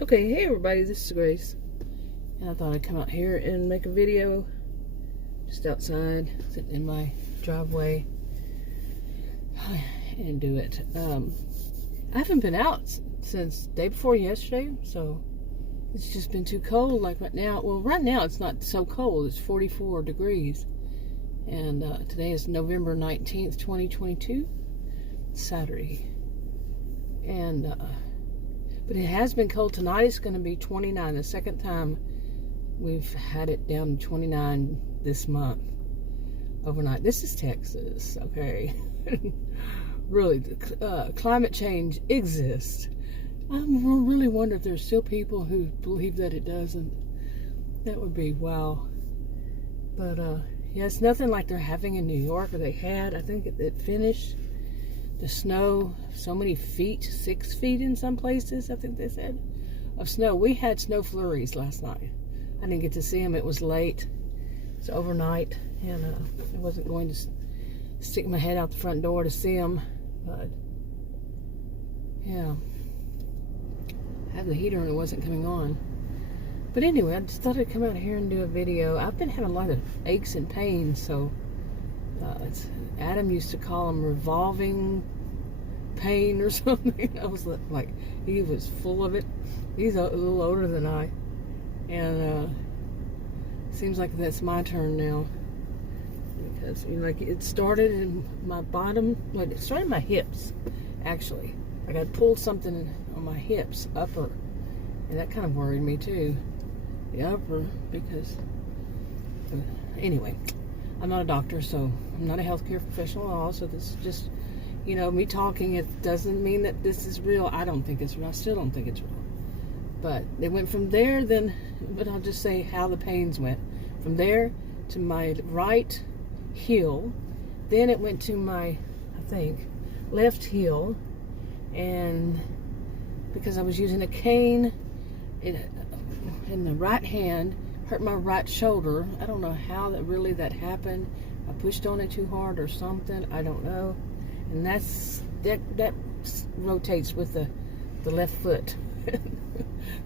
Okay, hey everybody, this is Grace, and I thought I'd come out here and make a video just outside, sitting in my driveway, and do it. I haven't been out since day before yesterday, so it's just been too cold. Like right now, well, right now it's not so cold, it's 44 degrees, and today is November 19th, 2022, Saturday, and but it has been cold. Tonight it's going to be 29. The second time we've had it down to 29 this month, overnight. This is Texas, okay? Really, climate change exists. I really wonder if there's still people who believe that it doesn't. That would be wow. But, yeah, it's nothing like they're having in New York, or they had. I think it finished. The snow, so many feet, 6 feet in some places, I think they said, of snow. We had snow flurries last night. I didn't get to see them. It was late. It's overnight, and I wasn't going to stick my head out the front door to see them. But, yeah. I had the heater and it wasn't coming on. But anyway, I just thought I'd come out here and do a video. I've been having a lot of aches and pains, so Adam used to call them revolving pain or something. I was like, he was full of it. He's a little older than I, and seems like that's my turn now, because like it started in my bottom. Well, it started in my hips, actually. Like I pulled something on my hips, upper, and that kind of worried me too. The upper, because anyway. I'm not a doctor, so I'm not a healthcare professional at all, so this is just, me talking. It doesn't mean that this is real. I don't think it's real. I still don't think it's real. But it went from there, but I'll just say how the pains went. From there to my right heel, then it went to my, I think, left heel, and because I was using a cane in the right hand, hurt my right shoulder. I don't know how that happened. I pushed on it too hard or something. I don't know. And that rotates with the left foot.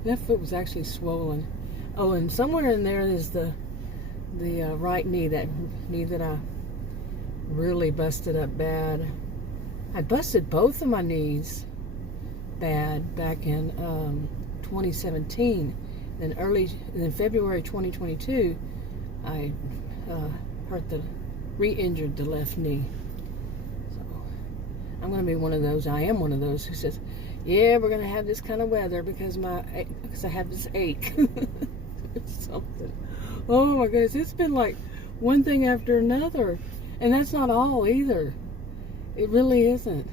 Left foot was actually swollen. Oh, and somewhere in there is the right knee. That knee that I really busted up bad. I busted both of my knees bad back in 2017. In February 2022, I re-injured the left knee. So I'm going to be one of those. I am one of those who says, "Yeah, we're going to have this kind of weather because I have this ache." Something. Oh my goodness, it's been like one thing after another, and that's not all either. It really isn't.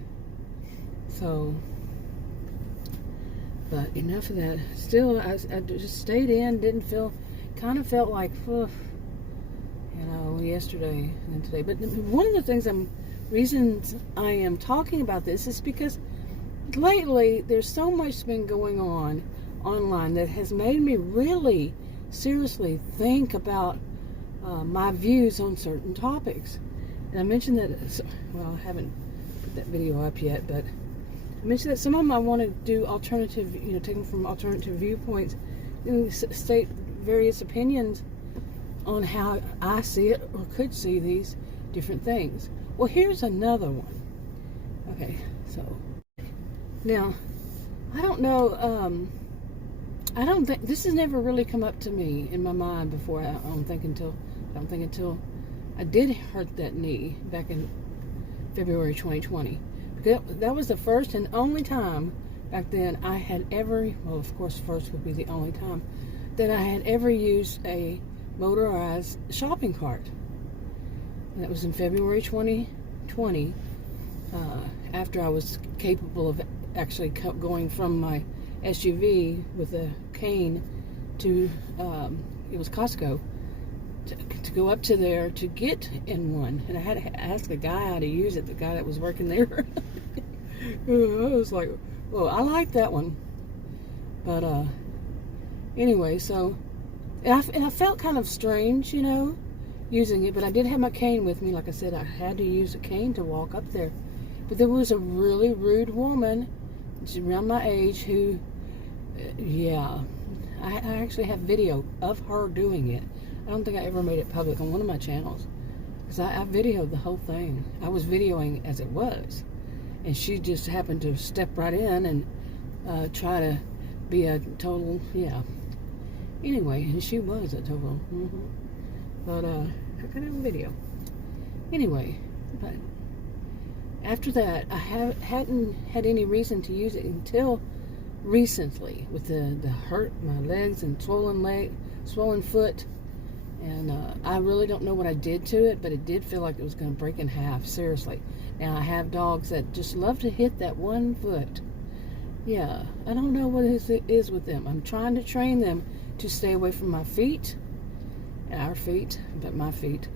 So. But enough of that. Still, I just stayed in, kind of felt like, yesterday and today. But one of the reasons I am talking about this is because lately there's so much been going on online that has made me really seriously think about my views on certain topics. And I mentioned that, well, I haven't put that video up yet, but I mentioned that some of them I want to do alternative, take them from alternative viewpoints, state various opinions on how I see it or could see these different things. Well, here's another one. Okay, so now I don't know. I don't think this has never really come up to me in my mind before. I don't think until I did hurt that knee back in February 2020. That was the first and only time back then I had ever, well, of course, first would be the only time that I had ever used a motorized shopping cart. And that was in February 2020, after I was capable of actually going from my SUV with a cane to, it was Costco, to go up to there to get in one. And I had to ask a guy how to use it, the guy that was working there. I was like, well, I like that one. But anyway, so and I felt kind of strange, using it. But I did have my cane with me. Like I said, I had to use a cane to walk up there. But there was a really rude woman, she's around my age, who Yeah. I actually have video of her doing it. I don't think I ever made it public on one of my channels. Because I videoed the whole thing. I was videoing as it was. And she just happened to step right in and try to be a total, yeah. Anyway, and she was a total, But, I could have a video. Anyway, but after that, I hadn't had any reason to use it until recently with the hurt my legs and swollen foot. And I really don't know what I did to it, but it did feel like it was going to break in half, seriously. Now, I have dogs that just love to hit that one foot. Yeah, I don't know what it is with them. I'm trying to train them to stay away from my feet, our feet, but my feet.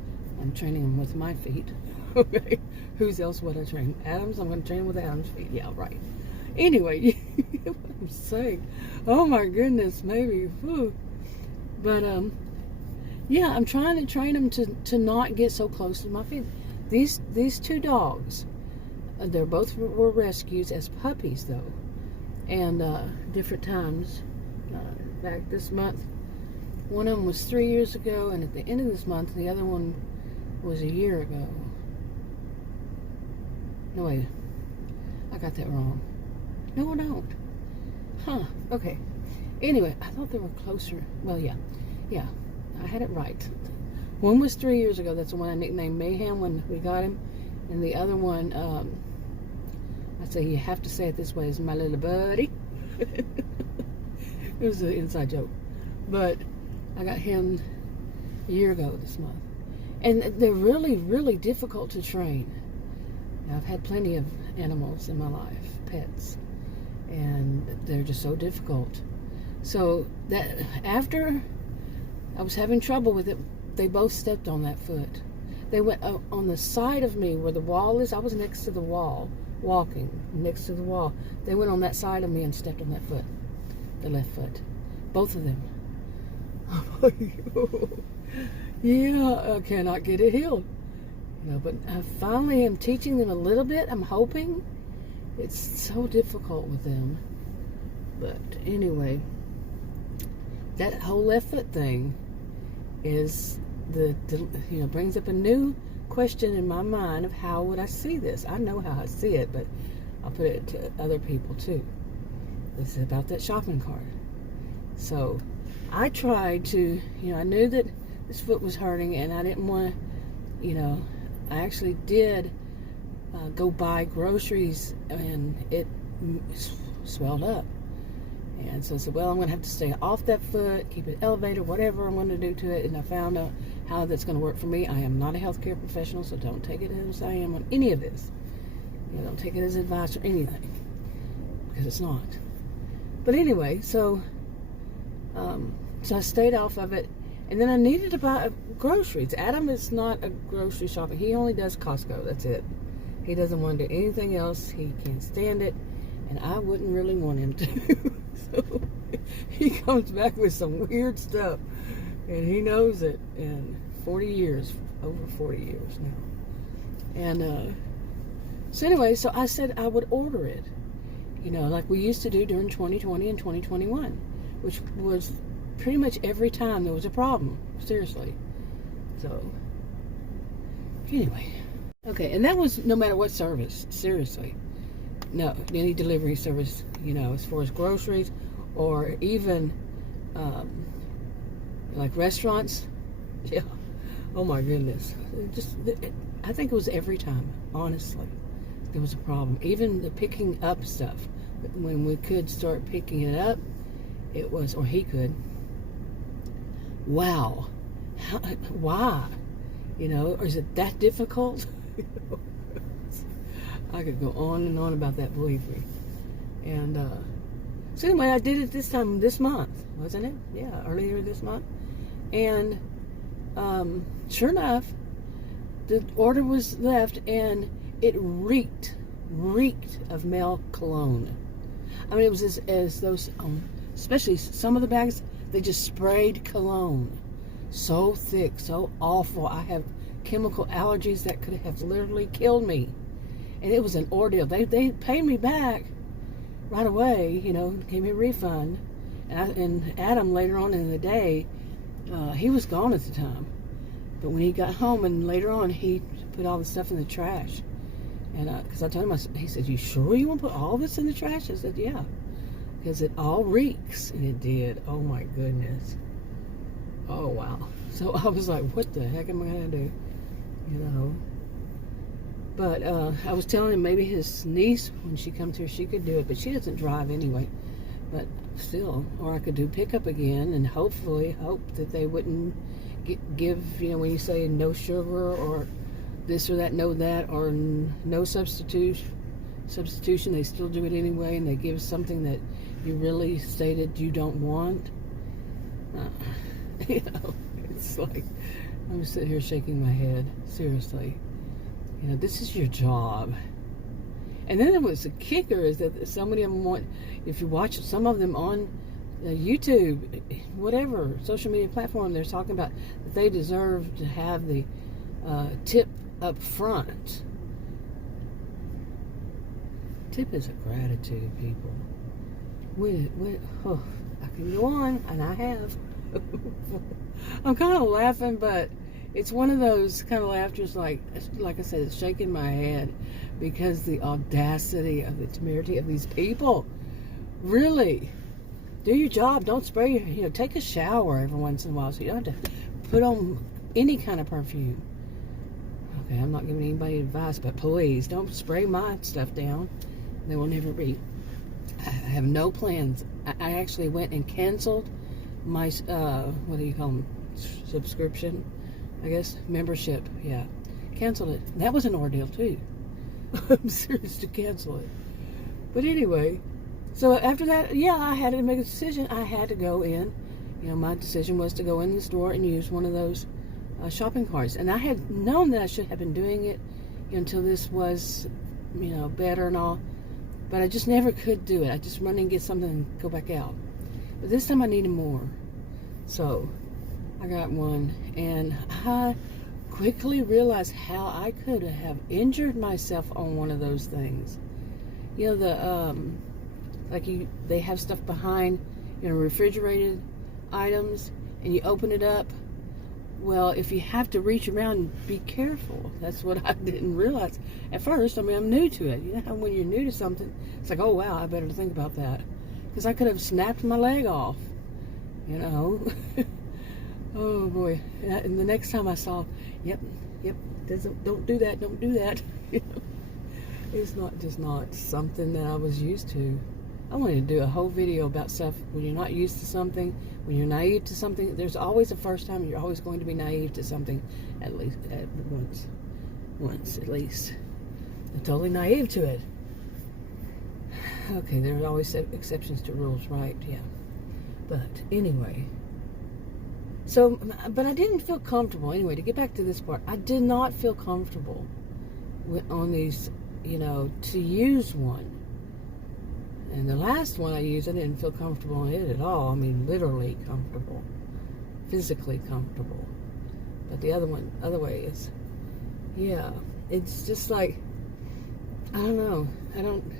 I'm training them with my feet. Okay, whose else would I train? Adam's, I'm going to train them with Adam's feet. Yeah, right. Anyway, what I'm saying. Oh my goodness, maybe. Whew. But, yeah, I'm trying to train them to not get so close to my feet. These two dogs, they're both were rescues as puppies, though. And different times. Back this month, one of them was 3 years ago, and at the end of this month, the other one was a year ago. No, wait. I got that wrong. No, I don't. Huh. Okay. Anyway, I thought they were closer. Well, yeah. Yeah. I had it right. One was 3 years ago. That's the one I nicknamed Mayhem when we got him. And the other one, I say you have to say it this way, is my little buddy. It was an inside joke. But I got him a year ago this month. And they're really, really difficult to train. Now, I've had plenty of animals in my life, pets. And they're just so difficult. So that after I was having trouble with it, they both stepped on that foot. They went on the side of me where the wall is. I was next to the wall, walking next to the wall. They went on that side of me and stepped on that foot, the left foot. Both of them. Yeah, I cannot get it healed. You know, but I finally am teaching them a little bit. I'm hoping. It's so difficult with them. But anyway, that whole left foot thing is brings up a new question in my mind of how would I see this. I know how I see it, but I'll put it to other people too. This is about that shopping cart. So I tried to, I knew that this foot was hurting, and I didn't want to, I actually did go buy groceries, and it swelled up. And so I said, well, I'm going to have to stay off that foot, keep it elevated, whatever I'm going to do to it. And I found out how that's going to work for me. I am not a healthcare professional, so don't take it as I am on any of this. Don't take it as advice or anything, because it's not. But anyway, so I stayed off of it. And then I needed to buy groceries. Adam is not a grocery shopper. He only does Costco. That's it. He doesn't want to do anything else. He can't stand it. And I wouldn't really want him to. So he comes back with some weird stuff. And he knows it. And 40 years, over 40 years now. And so anyway, so I said I would order it. Like we used to do during 2020 and 2021. Which was pretty much every time there was a problem. Seriously. So, anyway. Okay, and that was no matter what service. Seriously. No, any delivery service, as far as groceries or even like restaurants. Yeah. Oh my goodness. I think it was every time, honestly, there was a problem. Even the picking up stuff. When we could start picking it up, it was, or he could. Wow. Why? Or is it that difficult? I could go on and on about that, believe me. And so anyway, I did it this month, wasn't it? Yeah, earlier this month. And sure enough, the order was left, and it reeked of male cologne. I mean, it was as those, especially some of the bags, they just sprayed cologne. So thick, so awful. I have chemical allergies that could have literally killed me. And it was an ordeal. They paid me back right away, gave me a refund. And Adam, later on in the day, he was gone at the time. But when he got home and later on, he put all the stuff in the trash. And because I told him, he said, "You sure you want to put all this in the trash?" I said, "Yeah, because it all reeks." And it did. Oh my goodness. Oh wow. So I was like, what the heck am I going to do? You know. But I was telling him maybe his niece, when she comes here, she could do it. But she doesn't drive anyway. But still, or I could do pickup again and hopefully hope that they wouldn't give, you know, when you say no sugar or this or that, no that, or no substitution, they still do it anyway, and they give something that you really stated you don't want. You know, it's like, I'm sitting here shaking my head. Seriously. You know, this is your job. And then there was the kicker is that so many of them want, if you watch some of them on YouTube, whatever, social media platform, they're talking about that they deserve to have the tip up front. Tip is a gratitude, people. Oh, I can go on, and I have. I'm kind of laughing, but it's one of those kind of laughters, like I said, it's shaking my head because the audacity of the temerity of these people. Really, do your job. Don't spray your, take a shower every once in a while, so you don't have to put on any kind of perfume. Okay, I'm not giving anybody advice, but please don't spray my stuff down. They will never be. I have no plans. I actually went and canceled my what do you call them? Subscription, I guess, membership. Yeah, canceled it. That was an ordeal too. I'm serious to cancel it. But anyway, so after that, yeah, I had to make a decision. I had to go in. You know, my decision was to go in the store and use one of those shopping carts. And I had known that I should have been doing it until this was, you know, better and all. But I just never could do it. I just run and get something and go back out. But this time I needed more. So I got one. And I quickly realized how I could have injured myself on one of those things. You know, they have stuff behind, you know, refrigerated items, and you open it up. Well, if you have to reach around, be careful. That's what I didn't realize at first. I mean, I'm new to it. You know how when you're new to something, it's like, oh wow, I better think about that, because I could have snapped my leg off. You know. Oh boy. And the next time I saw, yep, don't do that. It's not something that I was used to. I wanted to do a whole video about stuff when you're not used to something, when you're naive to something. There's always a first time. You're always going to be naive to something, at least once at least. I'm totally naive to it. Okay, there's always exceptions to rules, right? Yeah. But anyway, so, but I didn't feel comfortable. Anyway, to get back to this part, I did not feel comfortable on these, you know, to use one. And the last one I used, I didn't feel comfortable in it at all. I mean, literally comfortable, physically comfortable. But the other way is, yeah, it's just like, I don't know.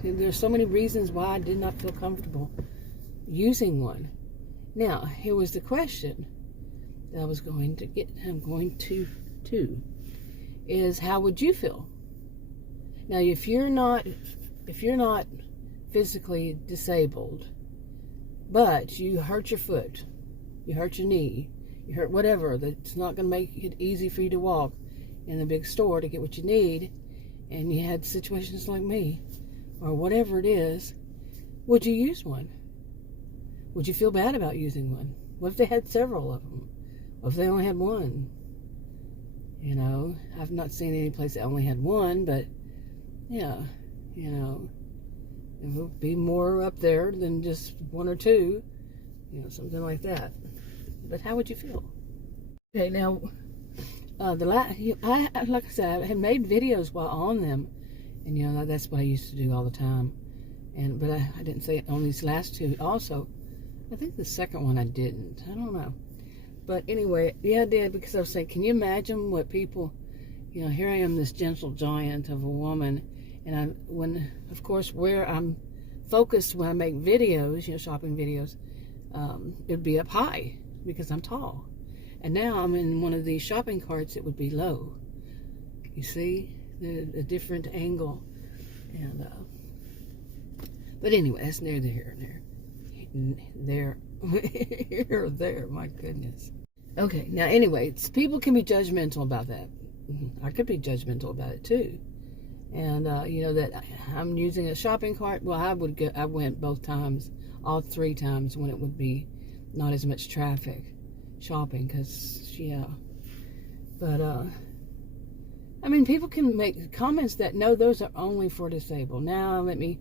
There's so many reasons why I did not feel comfortable using one. Now, here was the question that I'm going to, is how would you feel? Now, if you're not physically disabled, but you hurt your foot, you hurt your knee, you hurt whatever, that's not going to make it easy for you to walk in the big store to get what you need, and you had situations like me, or whatever it is, would you use one? Would you feel bad about using one? What if they had several of them? What if they only had one? You know, I've not seen any place that only had one, but yeah, you know, it would be more up there than just one or two, you know, something like that. But how would you feel? Okay, now, like I said, I had made videos while on them, and you know, that's what I used to do all the time. But I didn't say it on these last two also. I think the second one I didn't. I don't know. But anyway, yeah, I did, because I was saying, can you imagine what people, you know, here I am, this gentle giant of a woman, and of course, where I'm focused when I make videos, you know, shopping videos, it would be up high because I'm tall. And now I'm in one of these shopping carts, it would be low. You see a different angle. And but anyway, that's neither here nor there. Here or there, my goodness. Okay, now anyway, people can be judgmental about that. I could be judgmental about it too. And that I'm using a shopping cart. Well, I went both times, all 3 times when it would be not as much traffic shopping, because but I mean, people can make comments that no, those are only for disabled. Now let me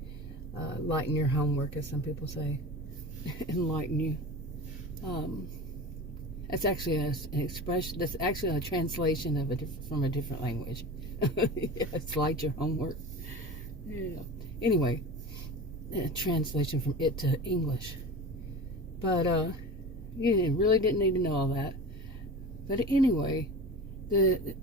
lighten your homework, as some people say. Enlighten you. That's actually an expression. That's actually a translation of from a different language. It's like your homework. Yeah. Anyway, translation from it to English. But you really didn't need to know all that. But anyway,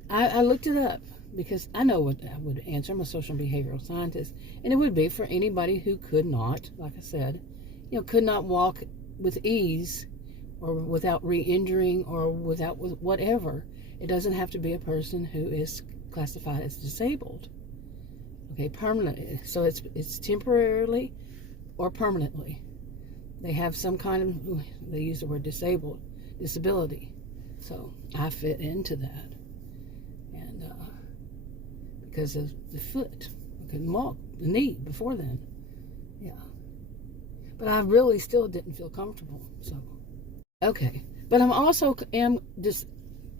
I looked it up because I know what I would answer. I'm a social and behavioral scientist, and it would be for anybody who could not, like I said, could not walk with ease, or without re-injuring, or without whatever. It doesn't have to be a person who is classified as disabled. Okay, permanently. So it's temporarily or permanently. They have some kind of, they use the word disability. So I fit into that. And because of the foot, I couldn't walk, the knee before then. Yeah. But I really still didn't feel comfortable. So, okay. But I'm also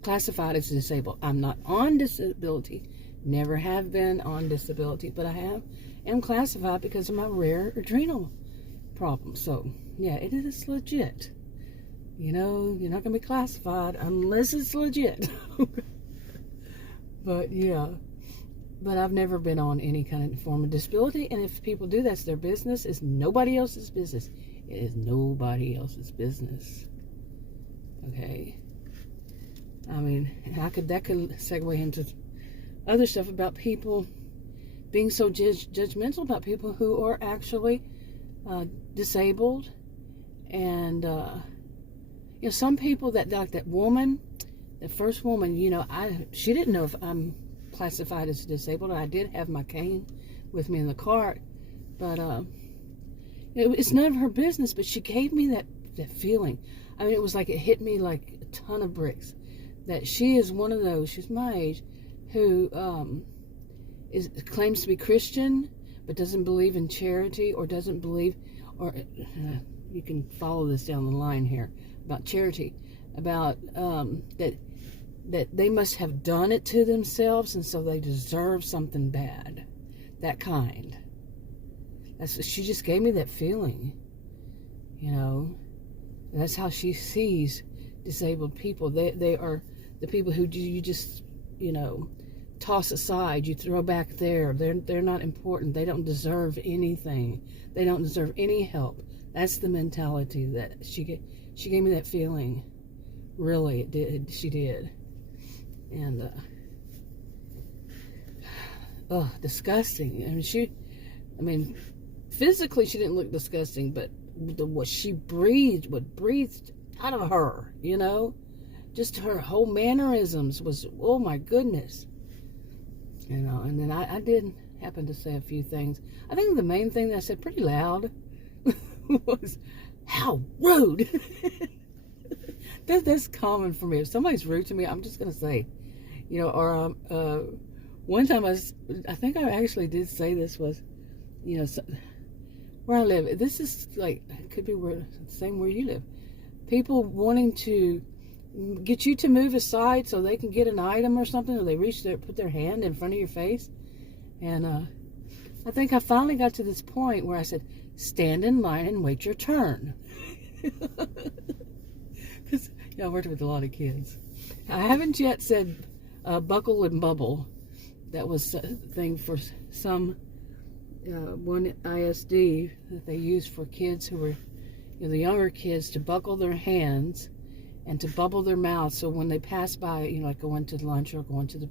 classified as disabled. I'm not on disability. Never have been on disability, but I am classified because of my rare adrenal problem. So, yeah, it is legit. You're not going to be classified unless it's legit. But, yeah. But I've never been on any kind of form of disability. And if people do, that's their business. It's nobody else's business. It is nobody else's business. Okay? I mean, that could segue into other stuff about people being so judgmental about people who are actually disabled. And, some people like that woman, the first woman, she didn't know if I'm classified as disabled. I did have my cane with me in the cart, but it's none of her business. But she gave me that feeling. I mean, it was like it hit me like a ton of bricks. That she is one of those. She's my age, who claims to be Christian, but doesn't believe in charity, or doesn't believe, or you can follow this down the line here about charity, about that they must have done it to themselves, and so they deserve something bad. That kind. She just gave me that feeling. That's how she sees disabled people. They are the people who you just, toss aside. You throw back there. They're not important. They don't deserve anything. They don't deserve any help. That's the mentality that she gave me that feeling. Really, it did. She did. And disgusting. I mean, physically she didn't look disgusting, but what she breathed, what breathed out of her, just her whole mannerisms was, oh my goodness. And then I did happen to say a few things. I think the main thing that I said pretty loud was, how rude. That's common for me. If somebody's rude to me, I'm just going to say, or one time I think I actually did say this was, where I live, this is like, it could be same where you live. People wanting to get you to move aside so they can get an item or something, or they put their hand in front of your face. And I think I finally got to this point where I said, stand in line and wait your turn. Because I worked with a lot of kids. I haven't yet said buckle and bubble. That was a thing for some one ISD that they used for kids who were, the younger kids, to buckle their hands and to bubble their mouths, so when they pass by, like going to lunch or going to the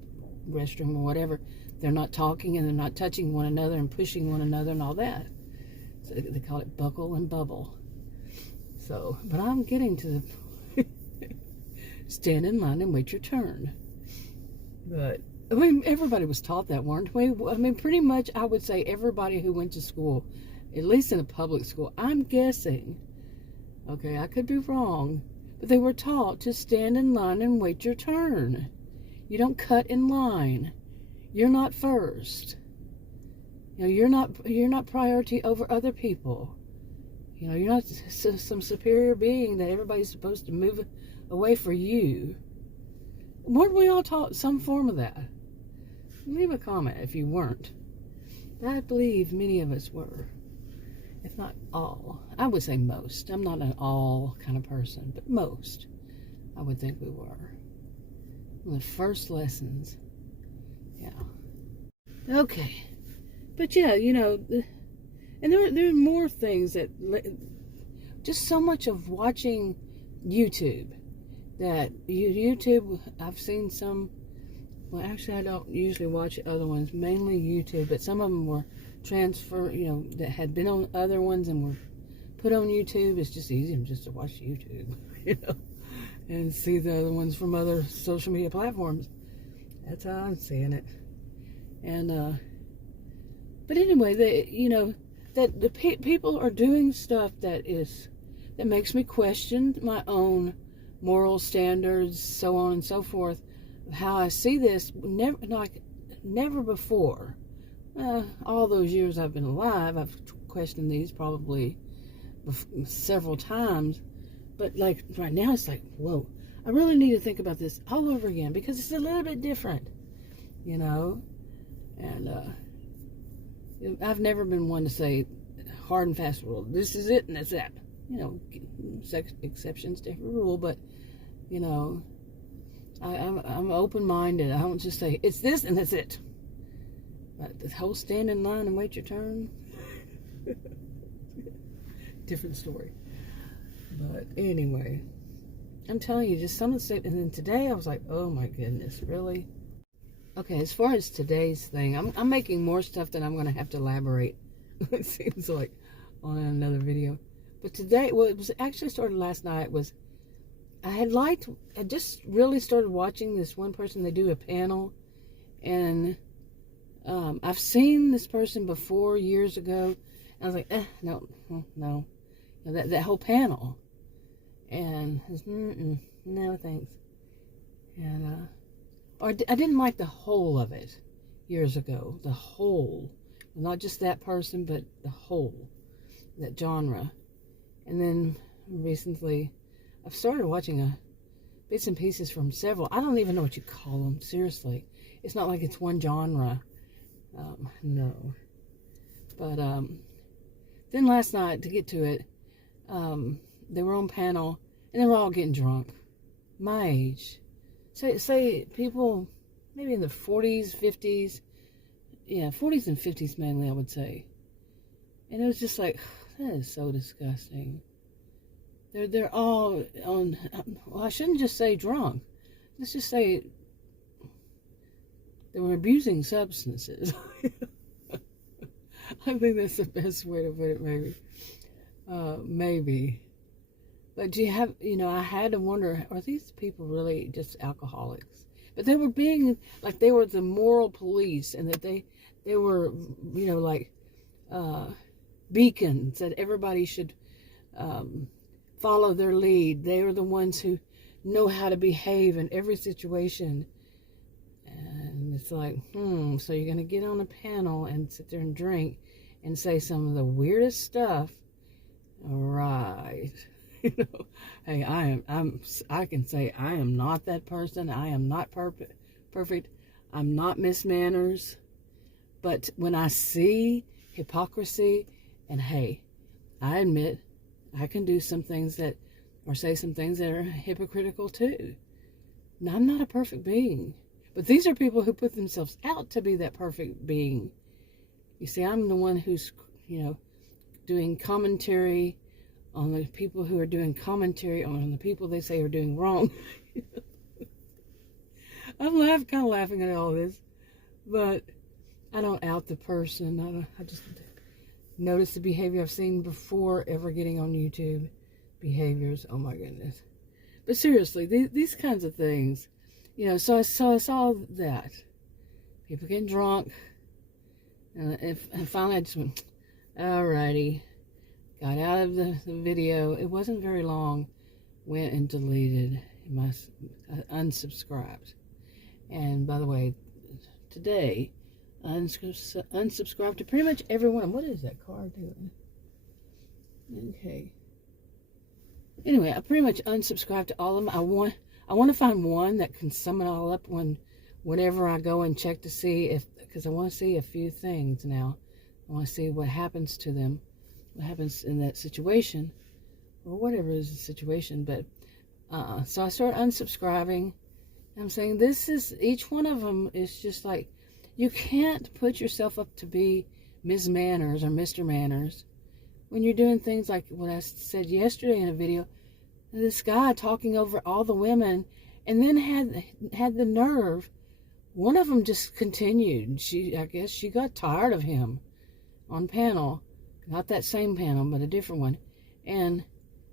restroom or whatever, they're not talking and they're not touching one another and pushing one another and all that. So they call it buckle and bubble. So, but I'm getting to the stand in line and wait your turn. But, I mean, everybody was taught that, weren't we? I mean, pretty much, I would say everybody who went to school, at least in a public school, I'm guessing, okay, I could be wrong, but they were taught to stand in line and wait your turn. You don't cut in line. You're not first. You know, you're not priority over other people. You know, you're not some superior being that everybody's supposed to move away for you. Weren't we all taught some form of that? Leave a comment if you weren't. I believe many of us were, if not all. I would say most. I'm not an all kind of person, but most, I would think we were. One of the first lessons. Yeah. Okay. But yeah, you know, and there are more things that, just so much of watching YouTube, that YouTube, I've seen some, well, actually I don't usually watch other ones, mainly YouTube, but some of them were transferred, you know, that had been on other ones and were put on YouTube. It's just easier just to watch YouTube, you know, and see the other ones from other social media platforms. That's how I'm seeing it. And, but anyway, you know, that the people are doing stuff that makes me question my own moral standards, so on and so forth, of how I see this. Never before, all those years I've been alive, I've questioned these probably several times, but like right now it's like, whoa, I really need to think about this all over again, because it's a little bit different, you know. And I've never been one to say hard and fast rule, this is it and that's that. You know, exceptions to every rule, but, you know, I'm open-minded. I don't just say, it's this and that's it. But the whole stand in line and wait your turn, different story. But anyway, I'm telling you, just some of the stuff. And then today I was like, oh my goodness, really? Okay, as far as today's thing, I'm making more stuff that I'm going to have to elaborate, it seems like, on another video. But today, well, it was actually started last night, I just really started watching this one person. They do a panel, and I've seen this person before years ago. I was like, no. That whole panel. And no thanks. And, I didn't like the whole of it years ago. The whole. Not just that person, but the whole. That genre. And then recently, I've started watching bits and pieces from several. I don't even know what you call them, seriously. It's not like it's one genre. No. But then last night, to get to it, they were on panel, and they were all getting drunk. My age. Say people maybe in the 40s, 50s. Yeah, 40s and 50s mainly, I would say. And it was just like, that is so disgusting. They're all on, well, I shouldn't just say drunk. Let's just say they were abusing substances. I think that's the best way to put it, maybe. Maybe. But I had to wonder, are these people really just alcoholics? But they were being, like, they were the moral police, and that they were, like, beacons that everybody should follow their lead. They are the ones who know how to behave in every situation. And it's like, so you're going to get on a panel and sit there and drink and say some of the weirdest stuff. All right. Hey, I can say I am not that person. I am not perfect. I'm not Miss Manners. But when I see hypocrisy, and hey, I admit I can do some things or say some things that are hypocritical too. Now, I'm not a perfect being, but these are people who put themselves out to be that perfect being. You see, I'm the one who's, doing commentary on the people who are doing commentary on the people they say are doing wrong. I'm kind of laughing at all this, but I don't out the person. I just notice the behavior I've seen before ever getting on YouTube. behaviors. Oh my goodness. But seriously, these kinds of things, so I saw that. People getting drunk. And finally I just went, alrighty. Got out of the video. It wasn't very long. Went and deleted unsubscribed. And by the way, today, unsubscribed to pretty much everyone. What is that car doing? Okay. Anyway, I pretty much unsubscribed to all of them. I want to find one that can sum it all up whenever I go and check to see because I want to see a few things now. I want to see what happens to them, what happens in that situation, or whatever is the situation. But so I start unsubscribing. And I'm saying each one of them is just like, you can't put yourself up to be Ms. Manners or Mr. Manners when you're doing things like what I said yesterday in a video. This guy talking over all the women, and then had the nerve. One of them just continued. I guess she got tired of him on panel, not that same panel, but a different one. And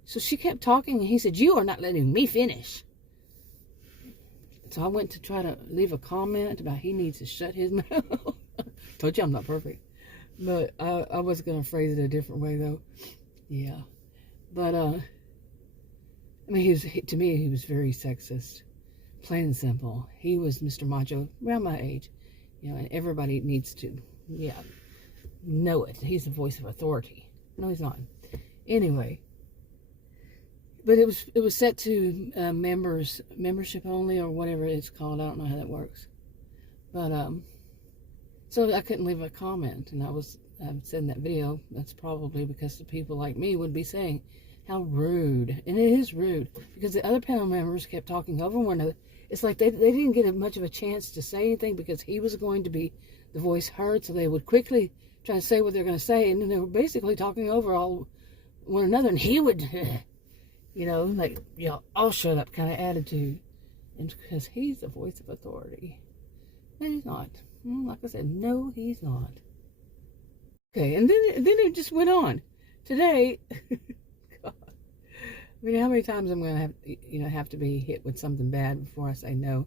so she kept talking, and he said, "You are not letting me finish." So I went to try to leave a comment about he needs to shut his mouth. Told you I'm not perfect. But I was going to phrase it a different way, though. Yeah. But, I mean, to me, he was very sexist. Plain and simple. He was Mr. Macho, around my age. And everybody needs to, know it. He's the voice of authority. No, he's not. Anyway. But it was set to membership only, or whatever it's called. I don't know how that works. But, so I couldn't leave a comment, and I said in that video, that's probably because the people like me would be saying, how rude. And it is rude, because the other panel members kept talking over one another. It's like they didn't get much of a chance to say anything, because he was going to be the voice heard, so they would quickly try to say what they're going to say, and then they were basically talking over all one another, and he would, I'll shut up kind of attitude. And because he's the voice of authority. No, he's not. Like I said, no, he's not. Okay, and then it just went on. Today, God, I mean, how many times I'm going to have to be hit with something bad before I say no?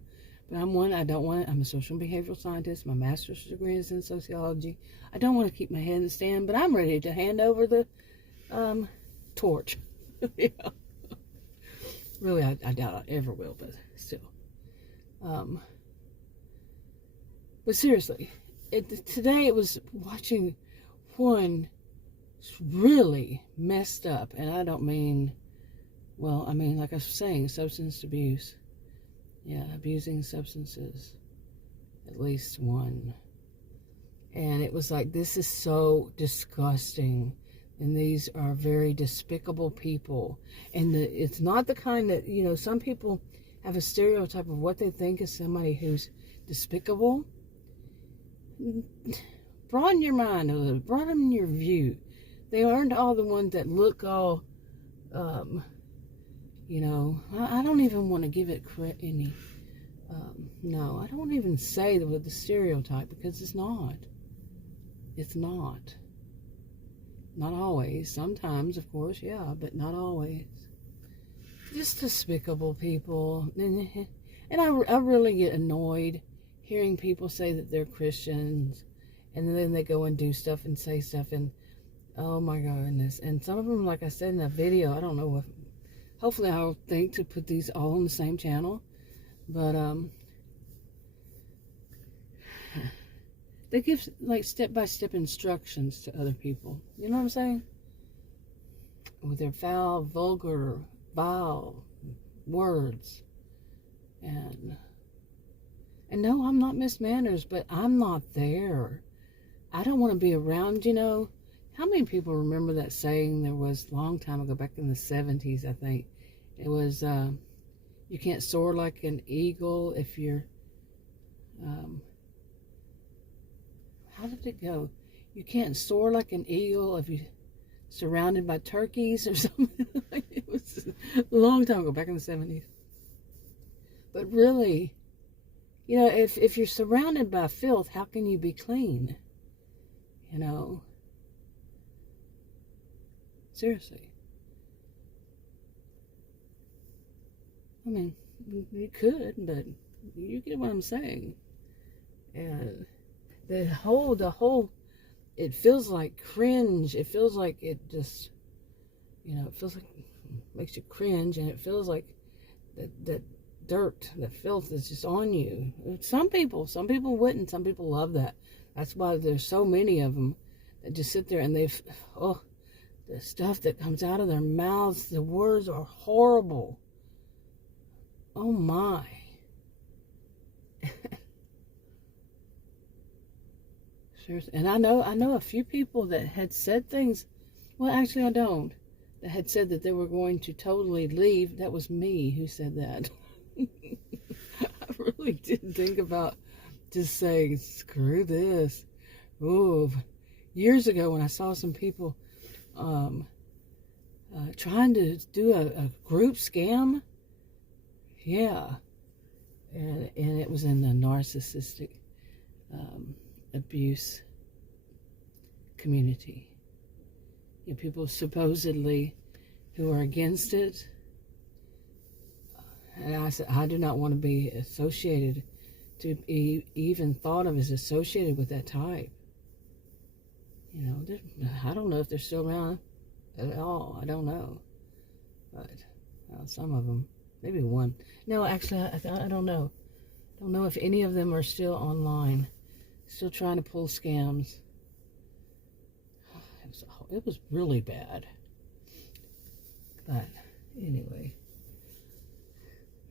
But I don't want it. I'm a social and behavioral scientist. My master's degree is in sociology. I don't want to keep my head in the stand, but I'm ready to hand over the torch. Really, I doubt I ever will, but still. But seriously, today it was watching one really messed up, and I don't mean, like I was saying, substance abuse. Yeah, abusing substances. At least one. And it was like, this is so disgusting. And these are very despicable people. And it's not the kind that, some people have a stereotype of what they think is somebody who's despicable. Broaden your mind a little. Broaden your view. They aren't all the ones that look all, I don't even want to give it any, no, I don't even say the stereotype, because it's not. It's not. Not always. Sometimes, of course, yeah, but not always. Just despicable people. And I really get annoyed hearing people say that they're Christians, and then they go and do stuff and say stuff, and oh my goodness. And some of them, like I said in that video, I don't know if, hopefully I'll think to put these all on the same channel, but they give like step-by-step instructions to other people. You know what I'm saying? With their foul, vulgar, vile words. And no, I'm not Miss Manners, but I'm not there. I don't want to be around, How many people remember that saying there was a long time ago, back in the 70s, I think? It was, you can't soar like an eagle if you're, how did it go? You can't soar like an eagle if you're surrounded by turkeys or something. It was a long time ago, back in the 70s. But really, if you're surrounded by filth, how can you be clean? You know? Seriously. I mean, you could, but you get what I'm saying. And the whole, it feels like cringe. It feels like it just, it feels like makes you cringe, and it feels like that dirt, that filth is just on you. Some people wouldn't. Some people love that. That's why there's so many of them that just sit there and the stuff that comes out of their mouths, the words are horrible. Oh my. Seriously. And I know a few people that had said things, well, actually I don't, that had said that they were going to totally leave. That was me who said that. I really didn't think about just saying, screw this. Ooh. Years ago when I saw some people trying to do a group scam. Yeah. And it was in the narcissistic abuse community. People supposedly who are against it. And I said, I do not want to be associated, to be even thought of as associated with that type. I don't know if they're still around at all. I don't know. But some of them, maybe one. No, actually, I don't know. I don't know if any of them are still online, still trying to pull scams. It was really bad. But anyway.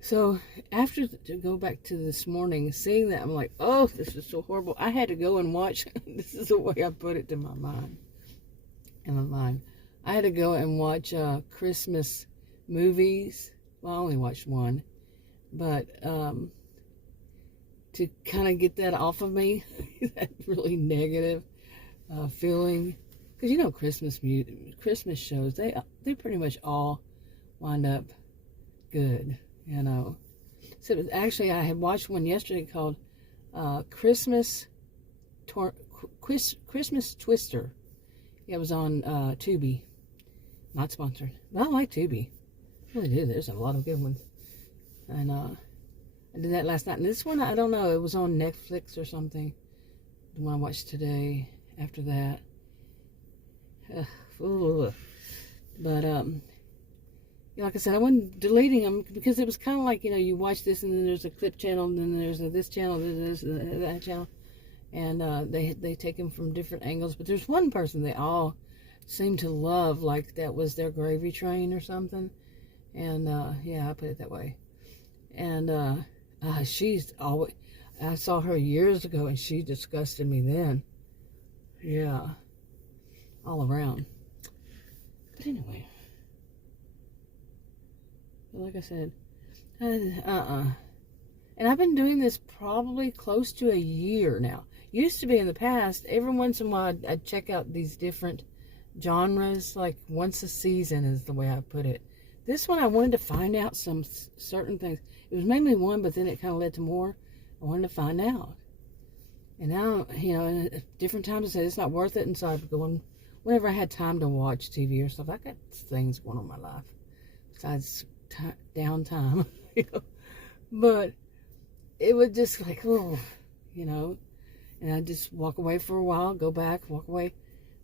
So after, to go back to this morning, seeing that, I'm like, oh, this is so horrible. I had to go and watch. This is the way I put it in my mind. I had to go and watch Christmas movies. Well, I only watched one. But to kind of get that off of me, that really negative feeling. Because Christmas shows, they pretty much all wind up good. So it was, actually, I had watched one yesterday called Christmas Twister. It was on Tubi. Not sponsored. But I like Tubi. I really do. There's a lot of good ones. And I did that last night. And this one, I don't know. It was on Netflix or something. The one I watched today after that. But like I said, I wasn't deleting them because it was kind of like, you watch this and then there's a clip channel and then there's this channel, there's that channel, and they take them from different angles. But there's one person they all seem to love, like that was their gravy train or something. And yeah, I put it that way. And she's always, I saw her years ago and she disgusted me then. Yeah, all around. But anyway. Like I said, and I've been doing this probably close to a year now. Used to be in the past, every once in a while I'd check out these different genres, like once a season is the way I put it. This one I wanted to find out some certain things. It was mainly one, but then it kind of led to more. I wanted to find out. And now, at different times I said it's not worth it, and so I'd go on whenever I had time to watch TV or stuff. I got things going on in my life besides downtime, but it would just like, and I'd just walk away for a while, go back, walk away.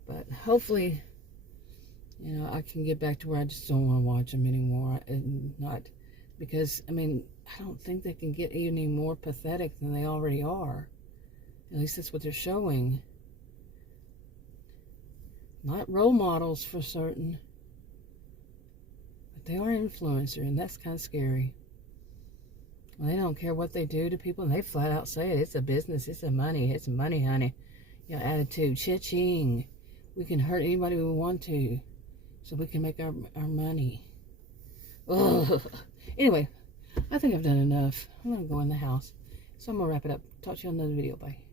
But hopefully, I can get back to where I just don't want to watch them anymore. And not because, I don't think they can get any more pathetic than they already are. At least that's what they're showing. Not role models for certain. They are influencers, and that's kind of scary. Well, they don't care what they do to people, and they flat out say it. It's a business. It's a money, honey. Attitude. Cha-ching. We can hurt anybody we want to, so we can make our money. Ugh. Anyway, I think I've done enough. I'm going to go in the house. So I'm going to wrap it up. Talk to you on another video. Bye.